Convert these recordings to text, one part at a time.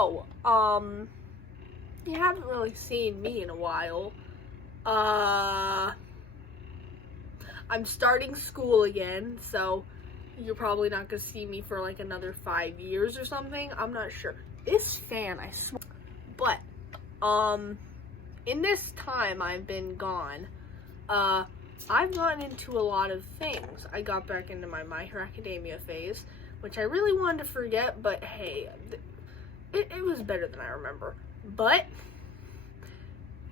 So, you haven't really seen me in a while. I'm starting school again, so you're probably not gonna see me for like another 5 years or something. I'm not sure. This fan, I swear. But, in this time I've been gone, I've gotten into a lot of things. I got back into my My Hero Academia phase, which I really wanted to forget, but hey, it was better than I remember. But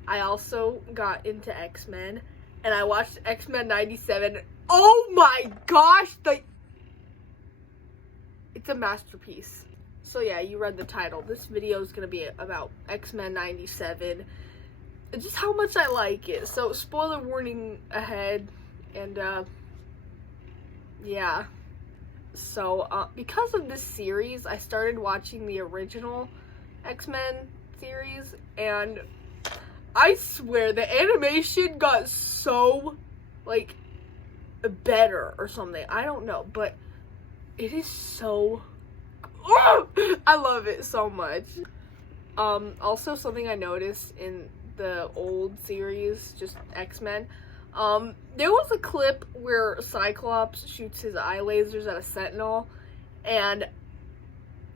I also got into X-Men, and I watched X-Men 97. Oh my gosh, it's a masterpiece. So yeah, you read the title. This video is gonna be about X-Men 97. Just how much I like it. So spoiler warning ahead, and yeah. So because of this series, I started watching the original X-Men series, and I swear the animation got so like better or something. I don't know, but it is so I love it so much. Also something I noticed in the old series, just X-Men, there was a clip where Cyclops shoots his eye lasers at a Sentinel, and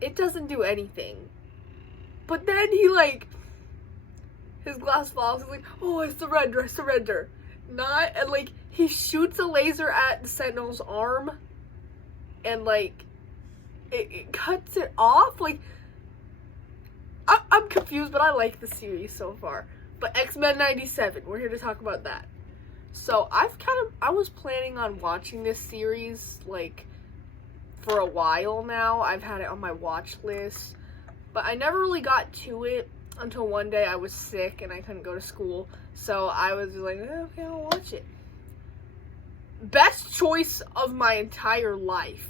it doesn't do anything. But then he, like, his glass falls, he's like, oh, I surrender. Not, and, like, he shoots a laser at the Sentinel's arm, and, like, it cuts it off. Like, I'm confused, but I like the series so far. But X-Men 97, we're here to talk about that. So I was planning on watching this series, like, for a while now. I've had it on my watch list, but I never really got to it until one day I was sick and I couldn't go to school. So I was like, okay, I'll watch it. Best choice of my entire life,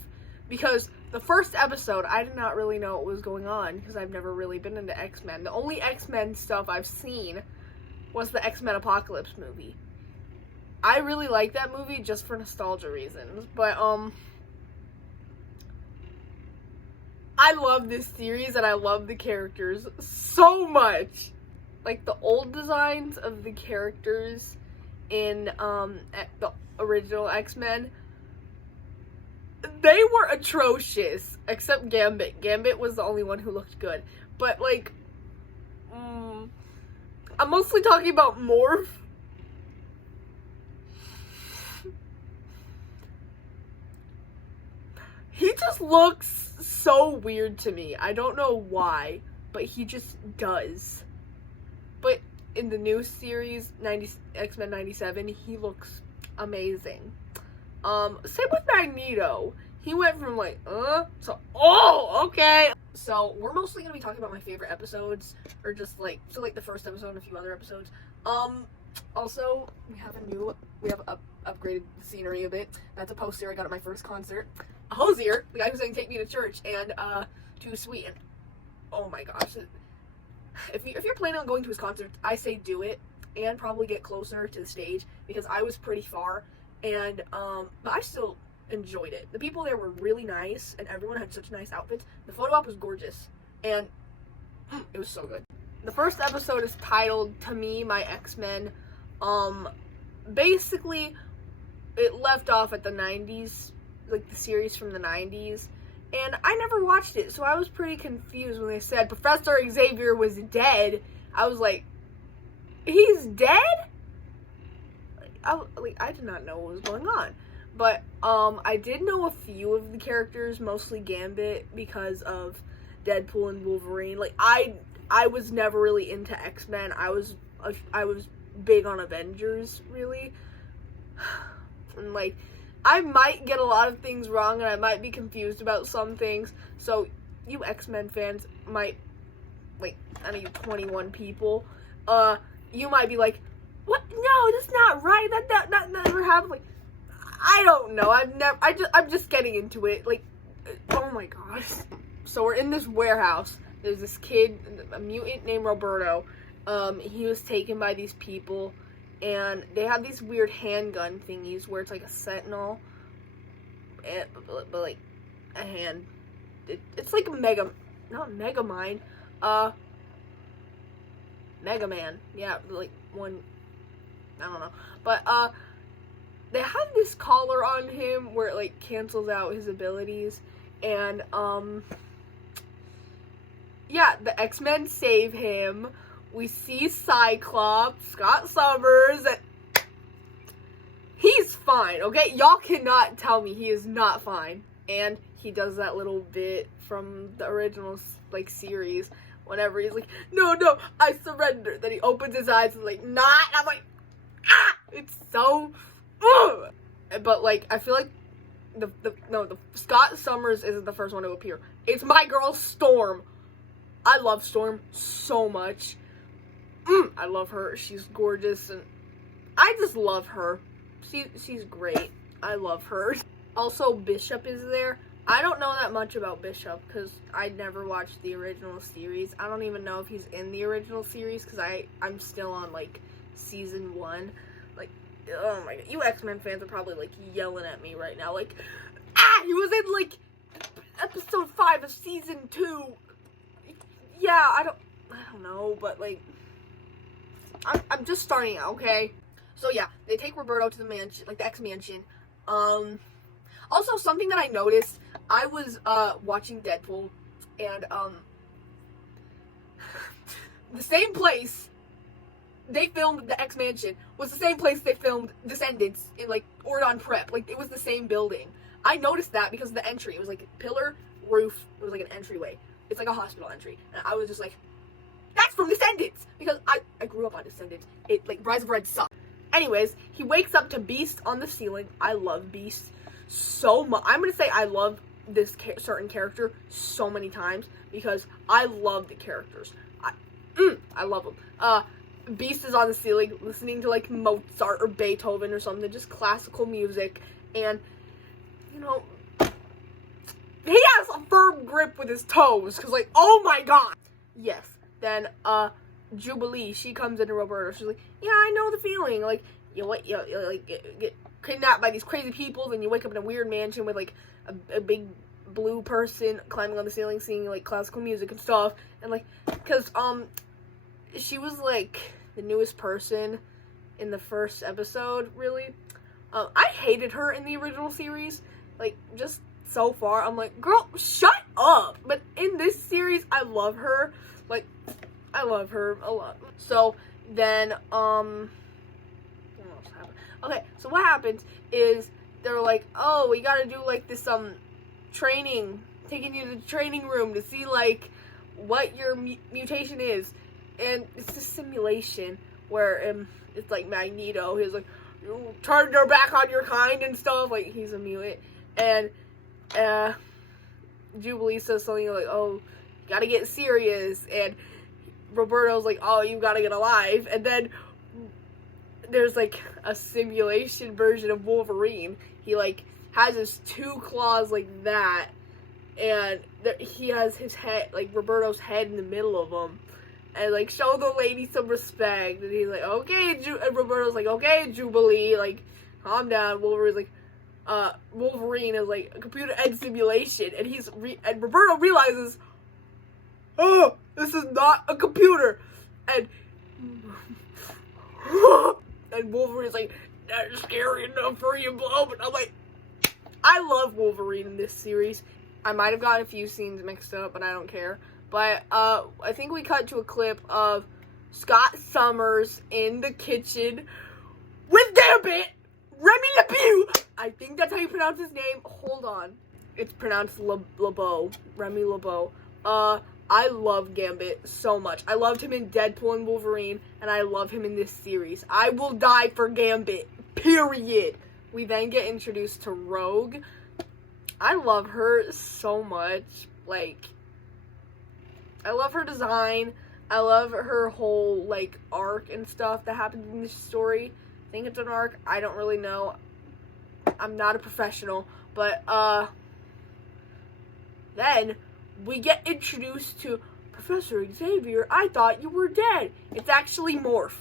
because the first episode, I did not really know what was going on because I've never really been into X-Men. The only X-Men stuff I've seen was the X-Men Apocalypse movie. I really like that movie just for nostalgia reasons, but I love this series and I love the characters so much. Like, the old designs of the characters in the original X-Men, they were atrocious, except Gambit. Gambit was the only one who looked good. But, like, I'm mostly talking about Morph. He just looks so weird to me. I don't know why, but he just does. But in the new series, X-Men 97, he looks amazing. Same with Magneto. He went from like, so, oh, okay. So, we're mostly gonna be talking about my favorite episodes, or just like, so like the first episode and a few other episodes. Also, we have upgraded the scenery a bit. That's a poster I got at my first concert. Hosier, the guy who's going to take me to church, and Too Sweet. And oh my gosh, if you're planning on going to his concert, I say do it, and probably get closer to the stage, because I was pretty far, and but I still enjoyed it. The people there were really nice, and everyone had such nice outfits. The photo op was gorgeous, and it was so good. The first episode is titled "To Me, My X-Men." Basically, it left off at the 90s, like the series from the 90s, and I never watched it, so I was pretty confused when they said Professor Xavier was dead. I was like, he's dead? I did not know what was going on. But I did know a few of the characters, mostly Gambit, because of Deadpool and Wolverine. Like, I was never really into X-Men. I was big on Avengers, really. And, like, I might get a lot of things wrong, and I might be confused about some things. So, you X-Men fans might, like, I know you 21 people, you might be like, what? No, that's not right. That never happened. Like, I don't know. I'm just getting into it. Like, oh my gosh. So we're in this warehouse. There's this kid, a mutant named Roberto. He was taken by these people, and they have these weird handgun thingies where it's like a sentinel, but like a hand. It's like a not Megamind. Mega Man. Yeah, like one, I don't know. But, they have this collar on him where it, like, cancels out his abilities. And, yeah, the X-Men save him. We see Cyclops, Scott Summers, and he's fine, okay? Y'all cannot tell me he is not fine. And he does that little bit from the original, like, series whenever he's like, no, I surrender. Then he opens his eyes and like, not. And I'm like, ah! It's so, ugh! But, like, I feel like the Scott Summers isn't the first one to appear. It's my girl, Storm. I love Storm so much. I love her. She's gorgeous, and I just love her. She's great. I love her. Also, Bishop is there. I don't know that much about Bishop because I never watched the original series. I don't even know if he's in the original series because I'm still on, like, season 1. Like, oh my god. You X-Men fans are probably, like, yelling at me right now. Like, he was in, like, episode 5 of season 2. Yeah, I don't know, but, like, I'm just starting out, okay? So, yeah, they take Roberto to the mansion, like, the X-Mansion. Also, something that I noticed, I was, watching Deadpool, and, the same place they filmed the X-Mansion was the same place they filmed Descendants in, like, Ordon Prep. Like, it was the same building. I noticed that because of the entry. It was, like, pillar, roof, it was, like, an entryway. It's, like, a hospital entry. And I was just like, that's from Descendants! Because I grew up on Descendants. It, like, Rise of Red sucked. Anyways, he wakes up to Beast on the ceiling. I love Beast so much. I'm gonna say I love this certain character so many times because I love the characters. I love them. Beast is on the ceiling listening to, like, Mozart or Beethoven or something, just classical music, and, you know, he has a firm grip with his toes, because, like, oh my god! Yes. Then, Jubilee, she comes into Roberto. She's like, yeah, I know the feeling. Like, you like, get kidnapped by these crazy people, then you wake up in a weird mansion with, like, a big blue person climbing on the ceiling, singing, like, classical music and stuff. And, like, because, she was, like, the newest person in the first episode, really. I hated her in the original series. Like, just so far, I'm like, girl, shut up! But in this series, I love her. Like, I love her a lot. So, then, what else happened? Okay, so what happens is, they're like, oh, we gotta do, like, this, training, taking you to the training room to see, like, what your mutation is. And it's a simulation where, it's, like, Magneto. He's like, you turn your back on your kind and stuff. Like, he's a mutant. And, Jubilee says something like, oh, you gotta get serious. And Roberto's like, oh, you gotta get alive. And then there's, like, a simulation version of Wolverine. He, like, has his 2 claws like that. And he has his head, like, Roberto's head in the middle of them. And, like, show the lady some respect. And he's like, okay, and Roberto's like, okay, Jubilee, like, calm down. Wolverine's like, Wolverine is, like, a computer-ed simulation. And and Roberto realizes, oh, this is not a computer. And, and Wolverine's like, that's scary enough for you, Blob. And I'm like, I love Wolverine in this series. I might have gotten a few scenes mixed up, but I don't care. But, I think we cut to a clip of Scott Summers in the kitchen with Gambit, Remy LeBeau. I think that's how you pronounce his name. Hold on. It's pronounced LeBeau. Remy LeBeau. I love Gambit so much. I loved him in Deadpool and Wolverine, and I love him in this series. I will die for Gambit. Period. We then get introduced to Rogue. I love her so much. Like, I love her design. I love her whole, like, arc and stuff that happens in this story. I think it's an arc. I don't really know. I'm not a professional. But, then we get introduced to Professor Xavier. I thought you were dead. It's actually Morph.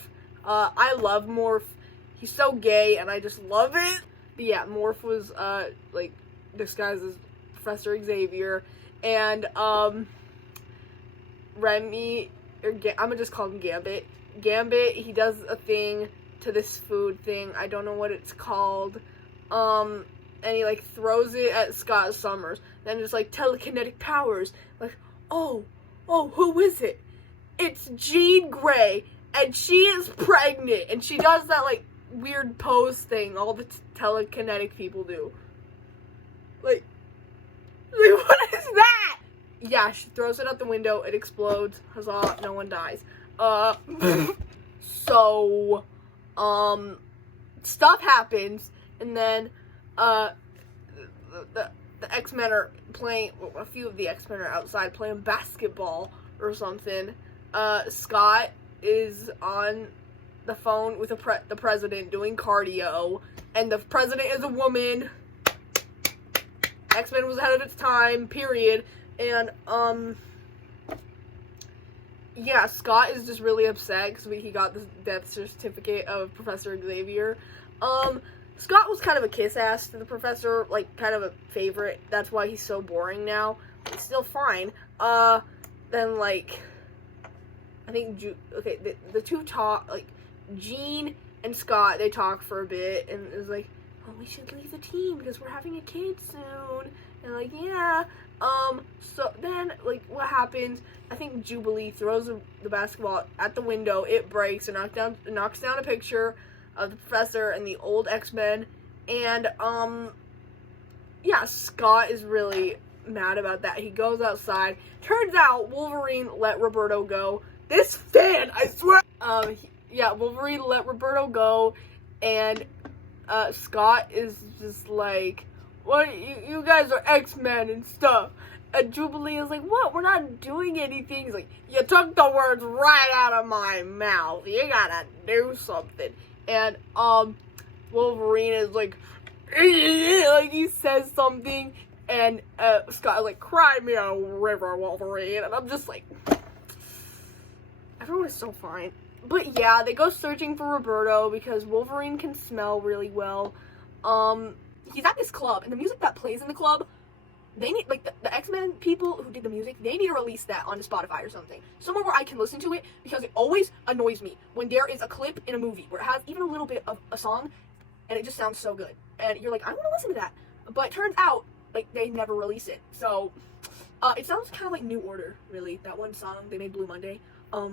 I love Morph. He's so gay, and I just love it. But yeah, Morph was, like, disguised as Professor Xavier. And, Remy, I'm gonna just call him Gambit. Gambit, he does a thing to this food thing. I don't know what it's called. And he, like, throws it at Scott Summers. Then there's, like, telekinetic powers. Like, oh, who is it? It's Jean Grey, and she is pregnant. And she does that, like, weird pose thing all the telekinetic people do. Like, what is that? Yeah, she throws it out the window. It explodes. Huzzah, no one dies. So, stuff happens, and then, the X-Men are playing, well, a few of the X-Men are outside playing basketball or something. Scott is on the phone with the president doing cardio, and the president is a woman. X-Men was ahead of its time, period. And, yeah, Scott is just really upset because he got the death certificate of Professor Xavier. Scott was kind of a kiss-ass to the professor, like, kind of a favorite. That's why he's so boring now. It's still fine. Then, like, I think, the two talk, like, Jean and Scott, they talk for a bit, and it was like, oh, we should leave the team because we're having a kid soon. And, like, yeah. So then, like, what happens, I think Jubilee throws the basketball at the window, it breaks, and knocks down a picture of the professor and the old X-Men, and, yeah, Scott is really mad about that. He goes outside. Turns out Wolverine let Roberto go. This fan, I swear! Wolverine let Roberto go, and, Scott is just like, what, you guys are X-Men and stuff. And Jubilee is like, what? We're not doing anything. He's like, you took the words right out of my mouth. You gotta do something. And, Wolverine is like he says something, and, Scott is like, cry me a river, Wolverine. And I'm just like, everyone is so fine. But yeah, they go searching for Roberto because Wolverine can smell really well. He's at this club, and the music that plays in the club, they need, like, the X-Men people who did the music, they need to release that onto Spotify or something. Somewhere where I can listen to it, because it always annoys me when there is a clip in a movie where it has even a little bit of a song, and it just sounds so good. And you're like, I want to listen to that. But it turns out, like, they never release it. So, it sounds kind of like New Order, really. That one song they made, Blue Monday. I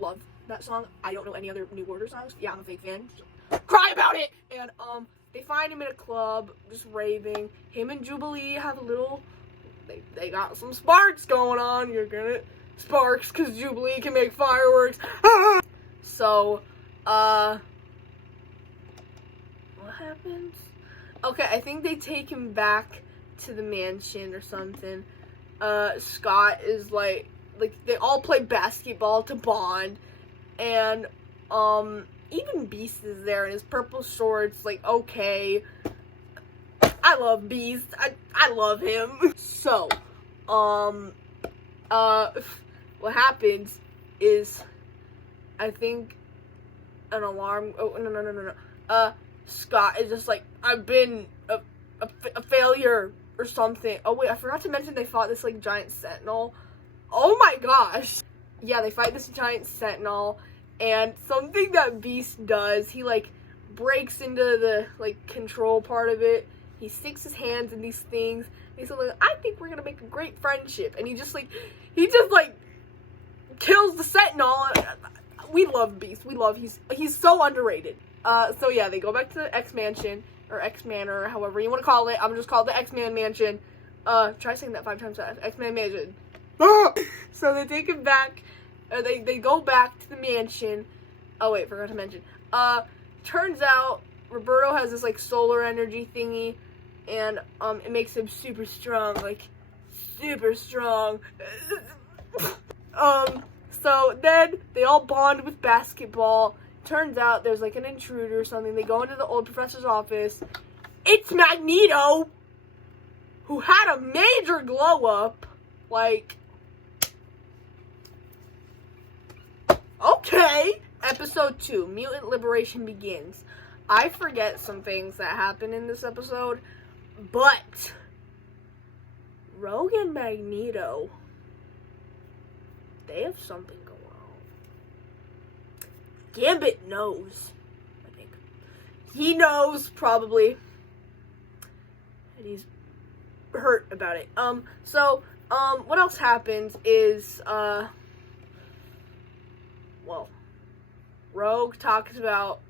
love that song. I don't know any other New Order songs. Yeah, I'm a fake fan. So, cry about it! And, they find him in a club, just raving. Him and Jubilee have a little, they got some sparks going on. You're gonna, sparks, because Jubilee can make fireworks. So, what happens? Okay, I think they take him back to the mansion or something. Scott is like, they all play basketball to bond. And, even Beast is there in his purple shorts, like, okay. I love Beast. I love him. So, what happens is, I think an alarm, no. Scott is just like, I've been a failure or something. Oh wait, I forgot to mention they fought this, like, giant sentinel. Oh my gosh. Yeah, they fight this giant sentinel. And something that Beast does, he, like, breaks into the, like, control part of it. He sticks his hands in these things. And he's like, I think we're gonna make a great friendship. And he just, kills the Sentinel. We love Beast. We love, he's so underrated. So yeah, they go back to the X-Mansion, or X-Manor, however you want to call it. I'm just called the X-Man Mansion. Try saying that 5 times fast. X-Man Mansion. So they take him back. They go back to the mansion. Oh wait, forgot to mention. Turns out Roberto has this, like, solar energy thingy, and it makes him super strong, like, super strong. So then they all bond with basketball. Turns out there's, like, an intruder or something. They go into the old professor's office. It's Magneto, who had a major glow up, like. Okay! Episode 2, Mutant Liberation begins. I forget some things that happen in this episode, but Rogue and Magneto they have something going on. Gambit knows, I think. He knows, probably. And he's hurt about it. What else happens is, Rogue talks about,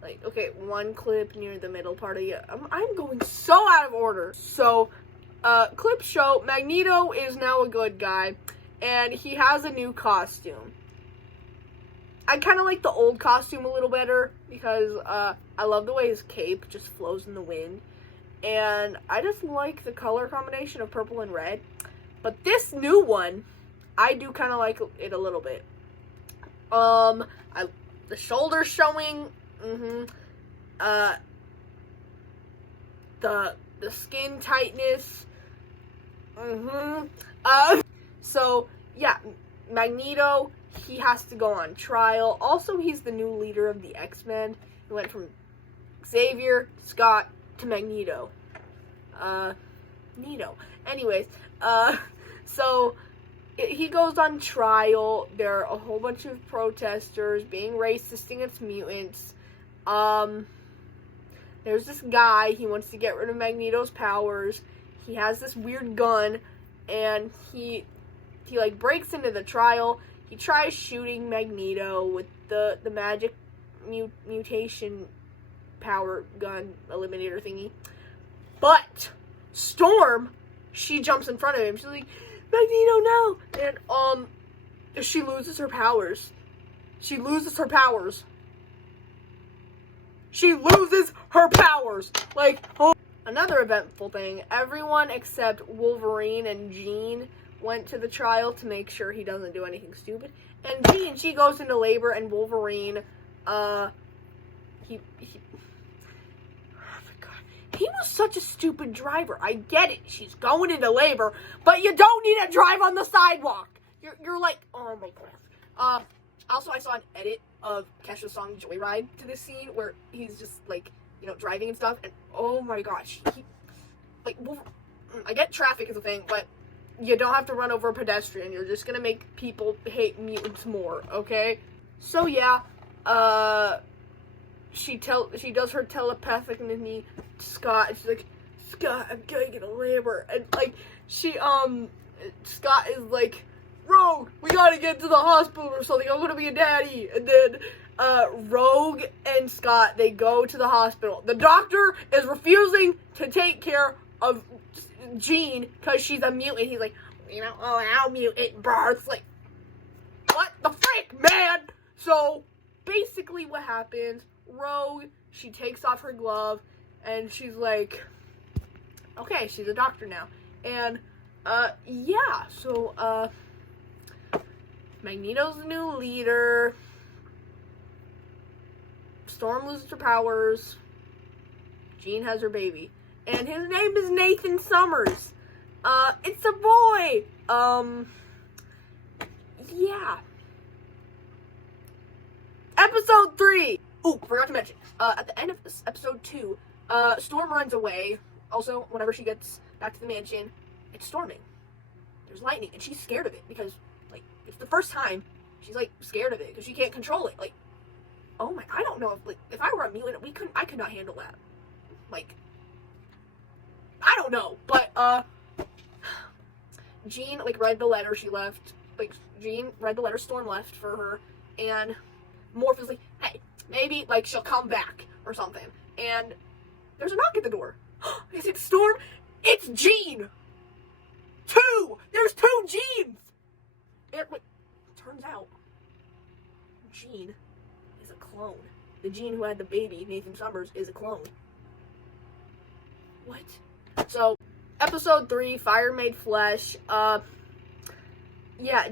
like, okay, one clip near the middle part of the, I'm going so out of order. So, clips show Magneto is now a good guy, and he has a new costume. I kind of like the old costume a little better, because, I love the way his cape just flows in the wind, and I just like the color combination of purple and red. But this new one, I do kind of like it a little bit. The shoulders showing, the skin tightness, so, yeah, Magneto, he has to go on trial. Also, he's the new leader of the X-Men. He went from Xavier, Scott, to Magneto. Neato. Anyways, so he goes on trial. There are a whole bunch of protesters being racist against mutants. There's this guy, he wants to get rid of Magneto's powers. He has this weird gun, and he like breaks into the trial. He tries shooting Magneto with the magic mutation power gun eliminator thingy. But Storm, she jumps in front of him. She's like, Magneto, no! And, she loses her powers. She loses her powers. She loses her powers! Like, oh. Another eventful thing, everyone except Wolverine and Jean went to the trial to make sure he doesn't do anything stupid. And Jean, she goes into labor, and Wolverine, he was such a stupid driver. I get it. She's going into labor, but you don't need to drive on the sidewalk. You're like, oh my god. Also, I saw an edit of Kesha's song Joyride to this scene where he's just like, you know, driving and stuff, and oh my gosh, I get traffic is a thing, but you don't have to run over a pedestrian. You're just gonna make people hate mutants more, okay? So yeah, she does her telepathic to Scott, and she's like, Scott, I'm going into labor, and like, Scott is like, Rogue, we gotta get to the hospital or something, I'm gonna be a daddy, and then, Rogue and Scott, they go to the hospital. The doctor is refusing to take care of Jean, because she's a mutant. He's like, you know, allow mutant births, like, what the frick, man? So, basically what happens, Rogue, she takes off her glove, and she's like, okay, she's a doctor now. And, yeah, so, Magneto's the new leader. Storm loses her powers. Jean has her baby. And his name is Nathan Summers. It's a boy. Yeah. Episode 3. Ooh, forgot to mention. At the end of this episode 2, Storm runs away. Also, whenever she gets back to the mansion, it's storming. There's lightning, and she's scared of it because, like, it's the first time she's, like, scared of it because she can't control it. Like, oh my, I don't know if I were a mutant, I could not handle that. Like, I don't know, but, Jean, like, read the letter she left, like, Jean read the letter Storm left for her, and Morph is like, hey, maybe, like, she'll come back, or something, and there's a knock at the door. Is it Storm? It's Jean! There's 2 Jeans! And, wait, turns out, Jean is a clone. The Jean who had the baby, Nathan Summers, is a clone. What? So, episode 3, Fire Made Flesh. Yeah,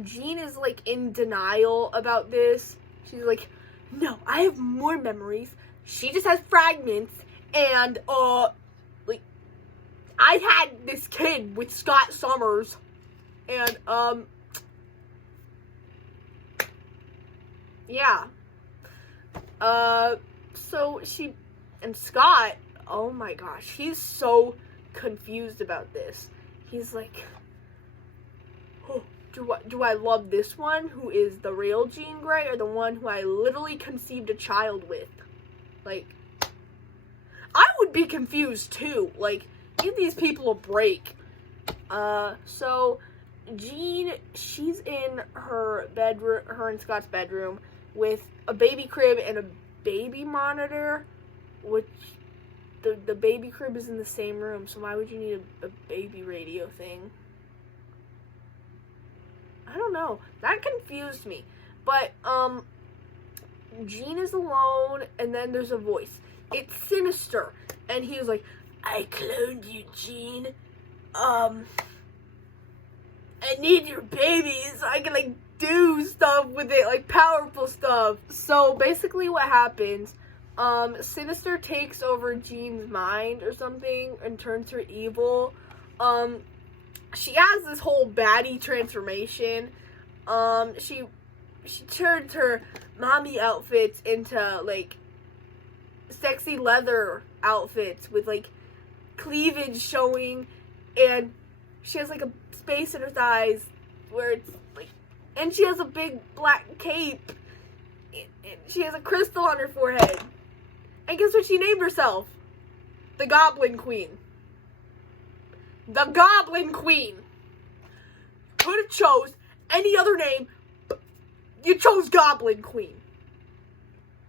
Jean is, like, in denial about this. She's like, no, I have more memories. She just has fragments. And, like, I had this kid with Scott Summers. And, yeah. So she, and Scott, oh my gosh, he's so confused about this. He's like, oh, do I love this one, who is the real Jean Grey, or the one who I literally conceived a child with? Like, I would be confused too. Like, give these people a break. So Jean, she's in her bedroom, her and Scott's bedroom, with a baby crib and a baby monitor, which the baby crib is in the same room, so why would you need a baby radio thing? I don't know. That confused me. But, Jean is alone, and then there's a voice. It's Sinister. And he was like, I cloned you, Jean. I need your baby so I can, like, do stuff with it, like, powerful stuff. So, basically what happens, Sinister takes over Jean's mind or something and turns her evil. She has this whole baddie transformation. She turns her mommy outfits into, like, sexy leather outfits with, like, cleavage showing, and she has, like, a space in her thighs where it's, like, and she has a big black cape, and she has a crystal on her forehead. And guess what she named herself? The Goblin Queen. The Goblin Queen. Could have chose any other name, but you chose Goblin Queen.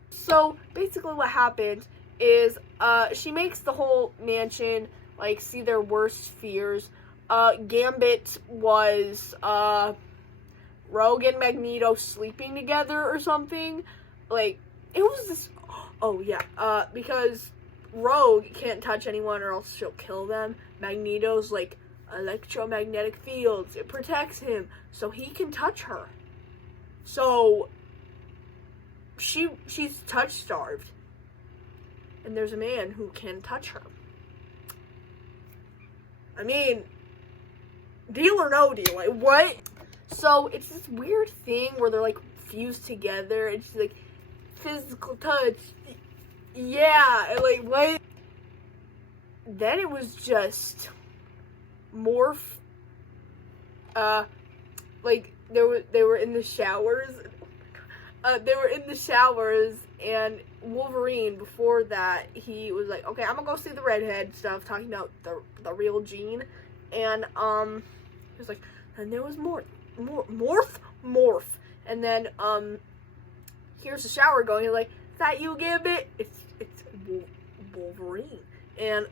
So, basically what happened is, she makes the whole mansion, like, see their worst fears. Gambit was, Rogue and Magneto sleeping together or something. Like, it was this, oh yeah, because Rogue can't touch anyone or else she'll kill them. Magneto's, like, electromagnetic fields, it protects him, so he can touch her. So, she's touch-starved. And there's a man who can touch her. I mean, deal or no deal, like, what? So, it's this weird thing where they're, like, fused together, and she's like, physical touch, yeah, and, like, what? Then it was just Morph, like, they were in the showers, and Wolverine, before that, he was like, okay, I'm gonna go see the redhead stuff, talking about the real Jean, and, he was like, and there was Morph, and then, here's the shower going, he's like, is that you, Gambit? It's Wolverine, and,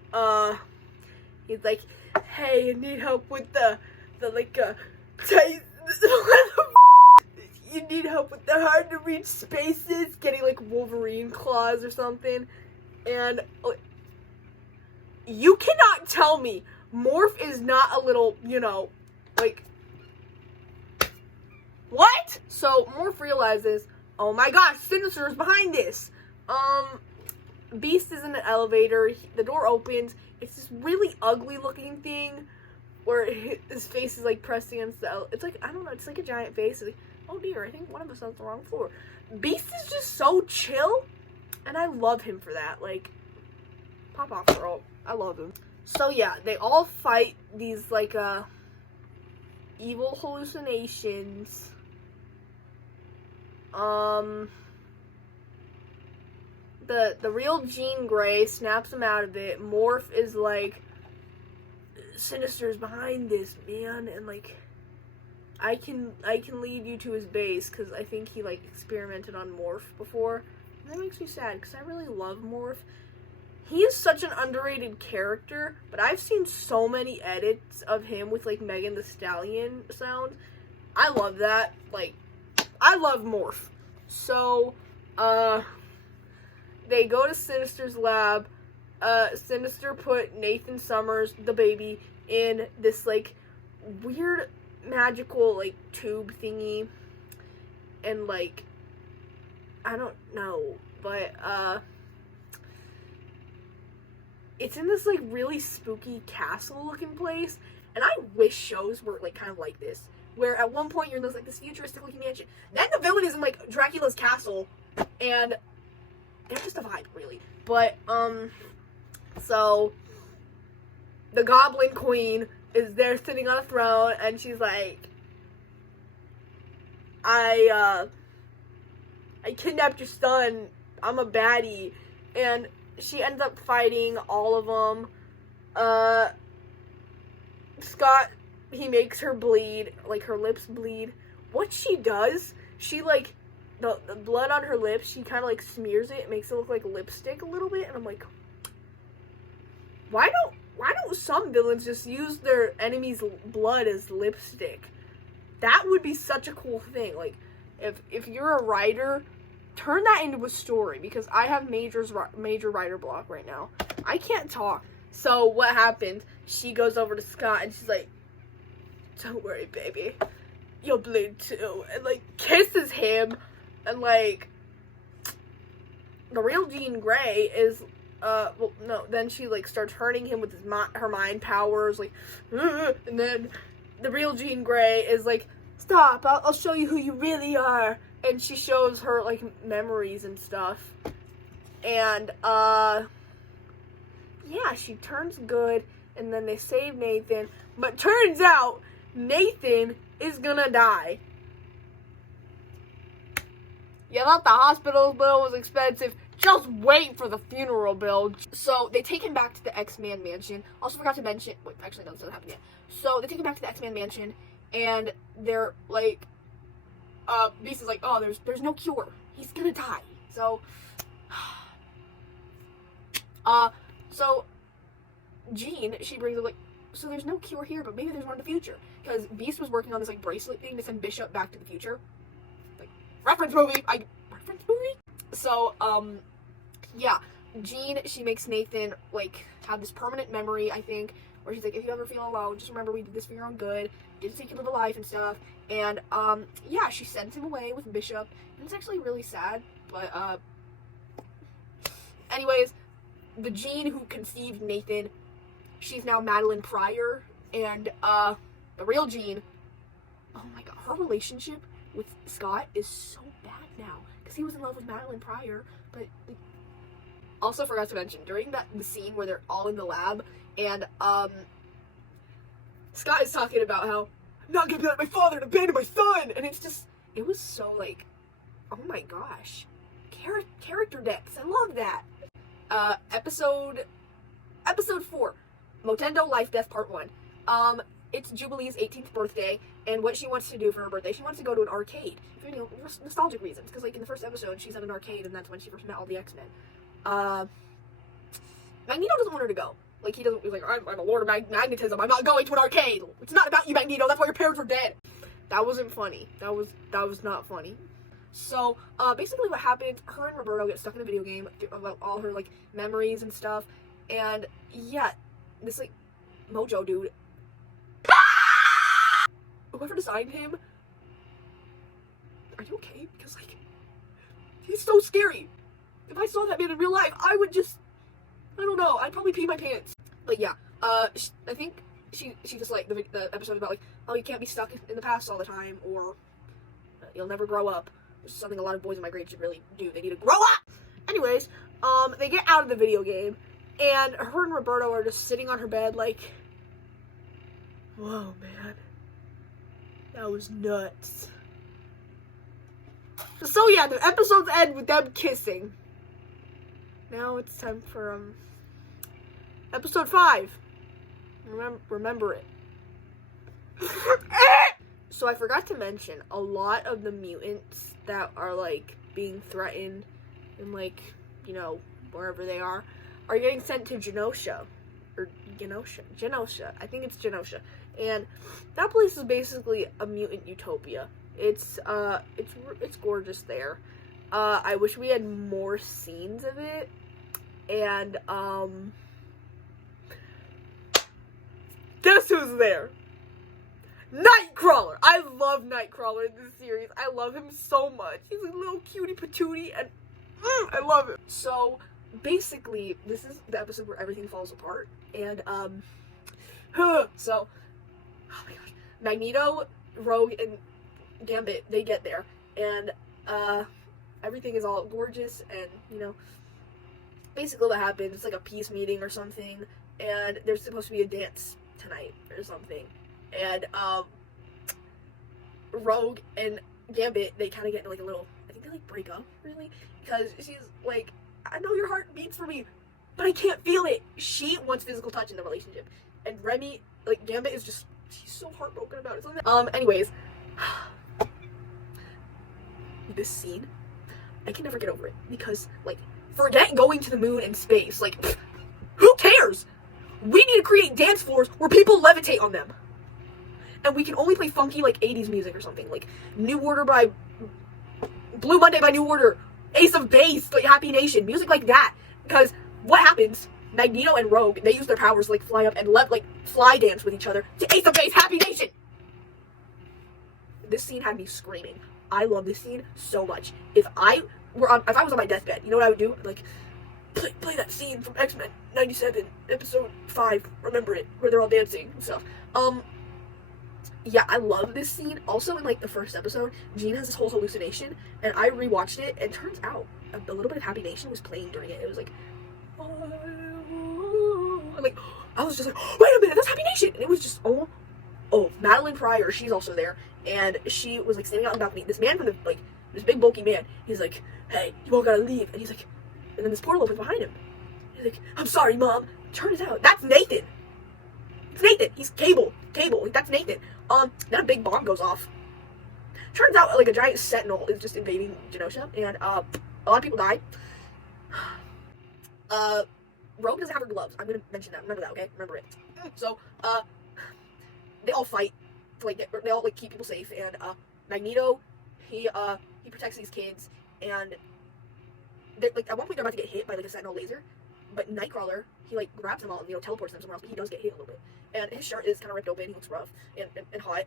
he's like, hey, I need help with the you need help with the hard to reach spaces, getting, like, Wolverine claws or something, and you cannot tell me Morph is not a little, you know, like, what? So, Morph realizes, oh my gosh, Sinister is behind this. Beast is in an elevator, the door opens, it's this really ugly looking thing, where his face is, like, pressed against the, it's like, I don't know, it's like a giant face, it's like, oh dear, I think one of us on the wrong floor. Beast is just so chill, and I love him for that, like, pop off, girl, I love him. So yeah, they all fight these, like, evil hallucinations. The real Jean Grey snaps him out of it. Morph is like, Sinister's behind this, man, and, like, I can lead you to his base, because I think he, like, experimented on Morph before. And that makes me sad, because I really love Morph. He is such an underrated character, but I've seen so many edits of him with, like, Megan Thee Stallion sound. I love that. Like, I love Morph. So, they go to Sinister's lab. Sinister put Nathan Summers, the baby, in this, like, weird magical, like, tube thingy. And, like, I don't know, but, it's in this, like, really spooky castle-looking place, and I wish shows were, like, kind of like this, where at one point you're in this, like, this futuristic-looking mansion, then the villain is in, like, Dracula's castle, and they're just a vibe, really. But, so, the Goblin Queen is there sitting on a throne, and she's like, I kidnapped your son. I'm a baddie. And she ends up fighting all of them. Scott, he makes her bleed, like her lips bleed. What she does, she like, the blood on her lips, she kind of like smears it, makes it look like lipstick a little bit, and I'm like, why don't some villains just use their enemies' blood as lipstick? That would be such a cool thing. Like, if you're a writer, turn that into a story, because I have major writer block right now. I can't talk. So what happens? She goes over to Scott and she's like, "Don't worry, baby, you'll bleed too," and like kisses him, and like the real Jean Grey is well, no, then she like starts hurting him with her mind powers, like, and then the real Jean Grey is like, "Stop, I'll show you who you really are," and she shows her like memories and stuff, and yeah, she turns good, and then they save Nathan, but turns out Nathan is gonna die. You thought the hospital bill was expensive? Just wait for the funeral bill. So they take him back to the X-Man mansion. Also forgot to mention, wait, actually no, this doesn't happen yet. So they take him back to the X-Man mansion, and they're like, Beast is like, "Oh, there's no cure. He's gonna die." So, so Jean, she brings up like, "So there's no cure here, but maybe there's one in the future." Because Beast was working on this like bracelet thing to send Bishop back to the future. Like, reference movie. So, yeah, Jean, she makes Nathan like have this permanent memory, I think, where she's like, "If you ever feel alone, just remember we did this for your own good. Didn't take you live a life and stuff." And yeah, she sends him away with Bishop, and it's actually really sad. But anyways, the Jean who conceived Nathan, she's now Madeline Pryor, and the real Jean, oh my god, her relationship with Scott is so bad now, because he was in love with Madeline Pryor, but like, also forgot to mention, during the scene where they're all in the lab, and Scott is talking about how, "I'm not gonna be like my father and abandon my son," and it's just, it was so like, oh my gosh, character depths, I love that. Episode 4, Motendo Life Death Part 1. It's Jubilee's 18th birthday, and what she wants to do for her birthday, she wants to go to an arcade, for, you know, nostalgic reasons, because like in the first episode, she's at an arcade, and that's when she first met all the X-Men. Magneto doesn't want her to go. Like, he's like, I'm a lord of magnetism, I'm not going to an arcade. It's not about you, Magneto, that's why your parents were dead. That wasn't funny. That was not funny. So, basically what happens, her and Roberto get stuck in a video game about all her, like, memories and stuff, and, yeah, this, like, Mojo dude, whoever designed him, are you okay? Because, like, he's so scary. If I saw that man in real life, I would just, I don't know, I'd probably pee my pants. But yeah, I think she just like the episode about like, oh, you can't be stuck in the past all the time, or you'll never grow up. Which is something a lot of boys in my grade should really do. They need to grow up! Anyways, they get out of the video game, and her and Roberto are just sitting on her bed like, whoa, man. That was nuts. So yeah, the episodes end with them kissing. Now it's time for, episode 5. Remember it. So I forgot to mention, a lot of the mutants that are, like, being threatened and, like, you know, wherever they are getting sent to Genosha. Or Genosha. I think it's Genosha. And that place is basically a mutant utopia. It's gorgeous there. I wish we had more scenes of it. And, guess who's there? Nightcrawler! I love Nightcrawler in this series. I love him so much. He's a little cutie patootie, and I love him. So, basically, this is the episode where everything falls apart. And, so, oh my gosh. Magneto, Rogue, and Gambit, they get there. And, everything is all gorgeous, and, you know, basically what happens, it's like a peace meeting or something, and there's supposed to be a dance tonight or something, and Rogue and Gambit, they kind of get into like a little, I think they like break up, really, because she's like, I know your heart beats for me, but I can't feel it. She wants physical touch in the relationship, and Remy, like, Gambit is just, she's so heartbroken about it. Anyways, this scene, I can never get over it, because, like, forget going to the moon and space, like, who cares? We need to create dance floors where people levitate on them. And we can only play funky, like, 80s music or something, like New Order by Blue Monday by New Order, Ace of Base, like Happy Nation, music like that. Because what happens? Magneto and Rogue, they use their powers to, like, fly up and fly dance with each other to Ace of Base, Happy Nation. This scene had me screaming. I love this scene so much. If I was on my deathbed, you know what I would do? Like, play that scene from X-Men 97, episode 5, remember it, where they're all dancing and stuff. Yeah, I love this scene. Also, in, like, the first episode, Jean has this whole hallucination, and I rewatched it, and turns out a little bit of Happy Nation was playing during it. It was like, I'm like, I was just like, wait a minute, that's Happy Nation! And it was just, oh, Madeline Pryor, she's also there, and she was, like, standing out on the balcony. This man from the, like, this big bulky man, he's like, hey, you all gotta leave. And he's like, and then this portal opens behind him. He's like, I'm sorry, Mom. Turns out, that's Nathan. It's Nathan. He's Cable. That's Nathan. Then a big bomb goes off. Turns out, like, a giant sentinel is just invading Genosha, and, a lot of people die. Rogue doesn't have her gloves. I'm gonna mention that. Remember that, okay? Remember it. So, they all fight. They all, like, keep people safe, and, Magneto, he protects these kids, and like, at one point they're about to get hit by, like, a sentinel laser, but Nightcrawler, he, like, grabs them all and, you know, teleports them somewhere else, but he does get hit a little bit, and his shirt is kind of ripped open. He looks rough and hot.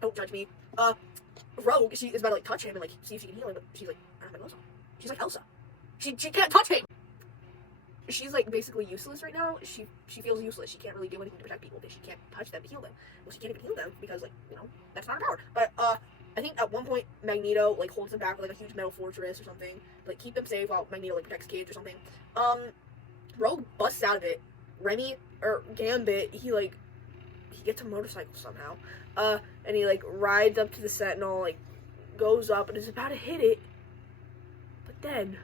Don't judge me. Rogue, she is about to, like, touch him and, like, see if she can heal him, but she's like, I don't have my gloves on. She's like Elsa. She can't touch him. She's, like, basically useless right now. She feels useless. She can't really do anything to protect people because she can't touch them to heal them. Well, she can't even heal them because, like, you know, that's not her power. But I think at one point Magneto, like, holds them back with, like, a huge metal fortress or something, to, like, keep them safe while Magneto, like, protects kids or something. Rogue busts out of it. Gambit, he gets a motorcycle somehow, and he, like, rides up to the Sentinel, like, goes up and is about to hit it, but then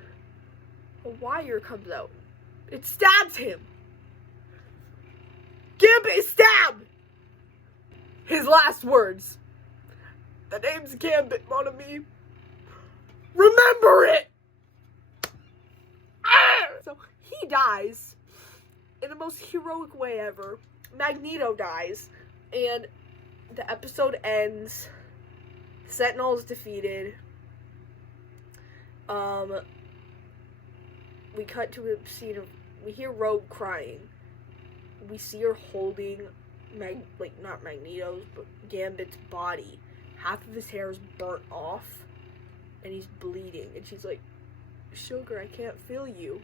a wire comes out. It stabs him. Gambit is stabbed. His last words. The name's Gambit, mon ami. Remember it! So, he dies in the most heroic way ever. Magneto dies, and the episode ends. Sentinel is defeated. We cut to a scene of, we hear Rogue crying. We see her holding, not Magneto's, but Gambit's body. Half of his hair is burnt off, and he's bleeding, and she's like, Sugar, I can't feel you.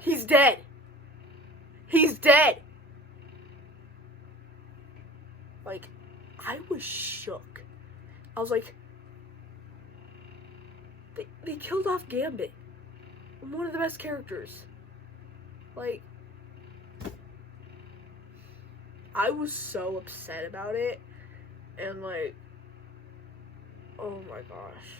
He's dead. He's dead. Like, I was shook. I was like, they killed off Gambit. One of the best characters. Like, I was so upset about it. And, like, oh my gosh.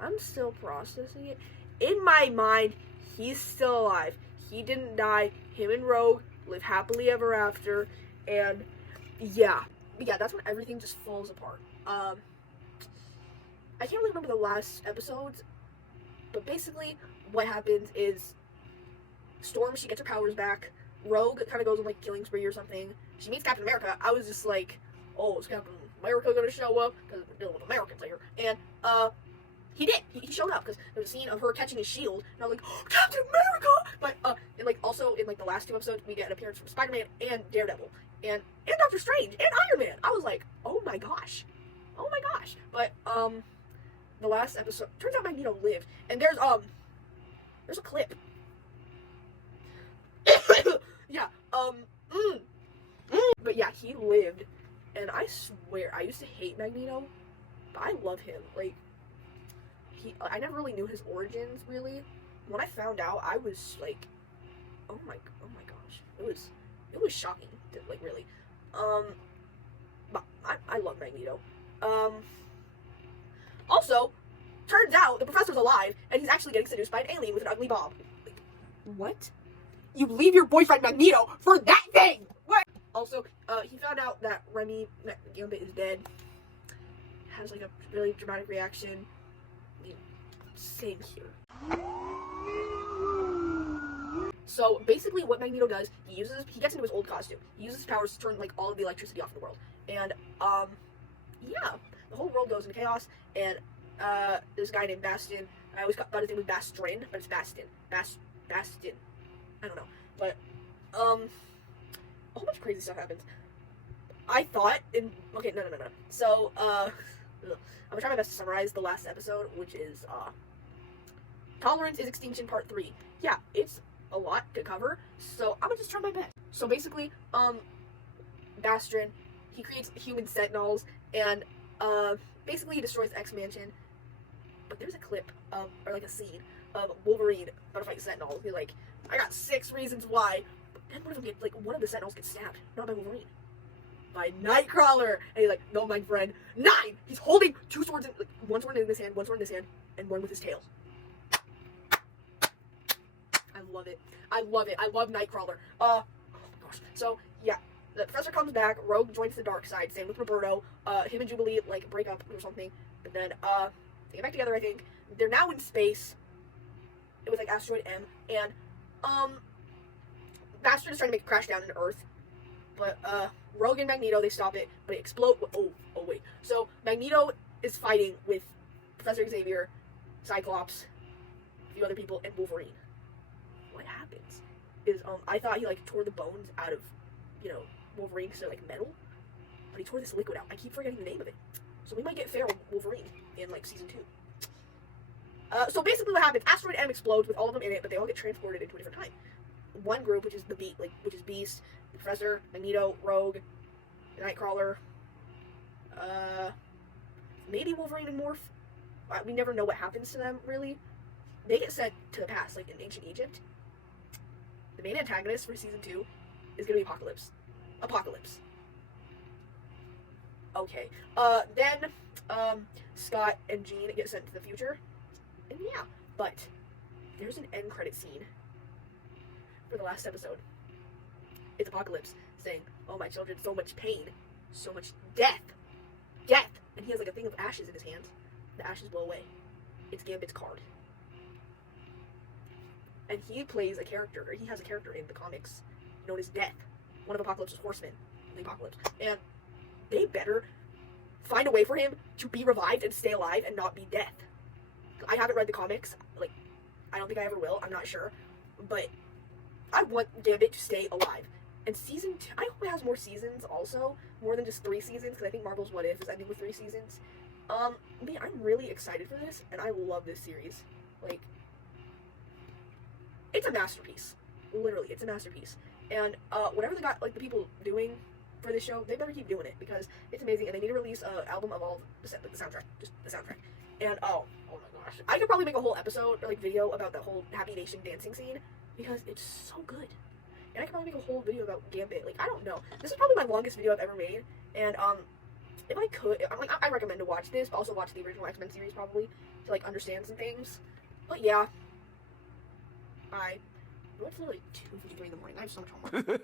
I'm still processing it. In my mind, he's still alive. He didn't die. Him and Rogue live happily ever after. And, yeah. But yeah, that's when everything just falls apart. I can't really remember the last episodes, but basically what happens is Storm, she gets her powers back. Rogue kind of goes on, like, a killing spree or something. She meets Captain America. I was just like, oh, is Captain America gonna show up? Because we're dealing with Americans here. And, he did. He showed up, because there was a scene of her catching his shield, and I was like, oh, Captain America! But, and, like, also, in, like, the last two episodes, we get an appearance from Spider-Man and Daredevil. And Doctor Strange, and Iron Man! I was like, oh my gosh. Oh my gosh. But, the last episode, turns out Magneto lived, and there's a clip. Yeah, but yeah, he lived, and I swear, I used to hate Magneto, but I love him. Like, I never really knew his origins, really. When I found out, I was like, oh my gosh, it was shocking, like, really. I love Magneto. Also, turns out the professor's alive, and he's actually getting seduced by an alien with an ugly bob. Like, what? You leave your boyfriend Magneto for that thing! What? Also, he found out that Remy Gambit is dead. Has like a really dramatic reaction. Same here. So basically what Magneto does, he gets into his old costume. He uses his powers to turn like all of the electricity off in the world. And yeah, the whole world goes into chaos, and this guy named Bastion, I always thought his name was Bastrin, but it's Bastion. Bastion. I don't know. But a whole bunch of crazy stuff happens. I thought okay, no. So I'm gonna try my best to summarize the last episode, which is Tolerance is Extinction Part 3. Yeah, it's a lot to cover, so I'm gonna just try my best. So basically, Bastrin, he creates human sentinels, and basically he destroys X-Mansion. But there's a clip or like a scene of Wolverine about to fight Sentinels. He's like, I got 6 reasons why. But then one of the Sentinels gets stabbed, not by Wolverine, by Nightcrawler. And he's like, no, my friend, 9. He's holding 2 swords, one sword in his hand, one sword in his hand, and one with his tail. I love it. I love Nightcrawler. Oh my gosh. So yeah, the professor comes back. Rogue joins the dark side. Same with Roberto. Him and Jubilee like break up or something. But then they get back together. I think they're now in space. It was like Asteroid M, and Bastard is trying to make it crash down into Earth. But Rogue and Magneto, they stop it, but it explodes. Oh wait. So Magneto is fighting with Professor Xavier, Cyclops, a few other people, and Wolverine. What happens is I thought he like tore the bones out of, Wolverine because they're like metal, but he tore this liquid out. I keep forgetting the name of it. So we might get feral Wolverine in like season 2. So basically what happens, Asteroid M explodes with all of them in it, but they all get transported into a different time. One group, which is which is Beast, the Professor, Magneto, Rogue, Nightcrawler, maybe Wolverine and Morph. We never know what happens to them really. They get sent to the past, like in ancient Egypt. The main antagonist for season 2 is gonna be Apocalypse. Okay. Then Scott and Jean get sent to the future. And yeah, but there's an end credit scene for the last episode. It's Apocalypse saying, "Oh my children, so much pain, so much death. And he has like a thing of ashes in his hand. The ashes blow away. It's Gambit's card. And he plays a character, or he has a character in the comics known as Death, one of Apocalypse's horsemen, the Apocalypse. And they better find a way for him to be revived and stay alive and not be Death. I haven't read the comics, I don't think I ever will, I'm not sure, but I want Gambit to stay alive. And season 2, I hope it has more seasons also, more than just 3 seasons, because I think Marvel's What If is ending with 3 seasons. Man, I'm really excited for this, and I love this series. It's a masterpiece. Literally, it's a masterpiece. And whatever they got, the people doing for this show, they better keep doing it, because it's amazing, and they need to release an album of all the soundtrack, just the soundtrack. And oh my gosh, I could probably make a whole episode or video about the whole Happy Nation dancing scene, because it's so good. And I could probably make a whole video about Gambit. I don't know. This is probably my longest video I've ever made, and if I could, I recommend to watch this, but also watch the original X-Men series probably to understand some things. But yeah. It's literally 2:53 in the morning. I have so much homework.